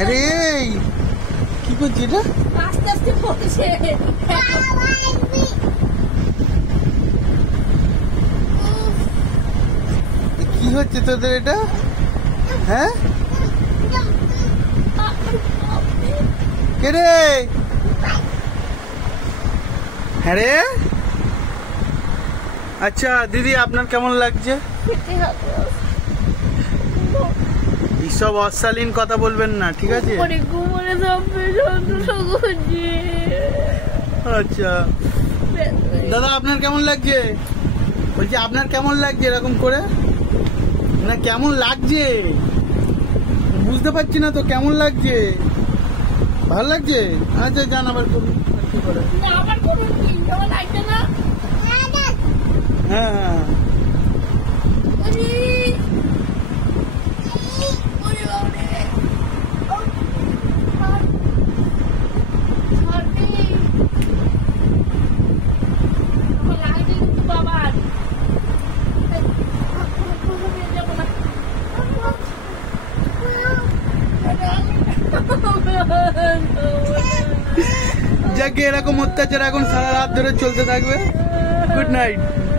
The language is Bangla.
আরে কি করছিস এটা? আস্তে আস্তে পড়ছে। কি হচ্ছে তোদের এটা? হ্যাঁ কে রে? হ্যাঁ রে। আচ্ছা দিদি, আপনার কেমন লাগছে? এইসব অশালীন কথা বলবেন না, ঠিক আছে? আচ্ছা দাদা, আপনার কেমন লাগছে? বলছি আপনার কেমন লাগছে এরকম করে? না কেমন লাগছে বুঝতে পারছি না তো, কেমন লাগছে? ভালো লাগছে? আচ্ছা যান আবার করুন, কি করে? হ্যাঁ হ্যাঁ যাকে এরকম অত্যাচার এখন সারা রাত ধরে চলতে থাকবে। Good night.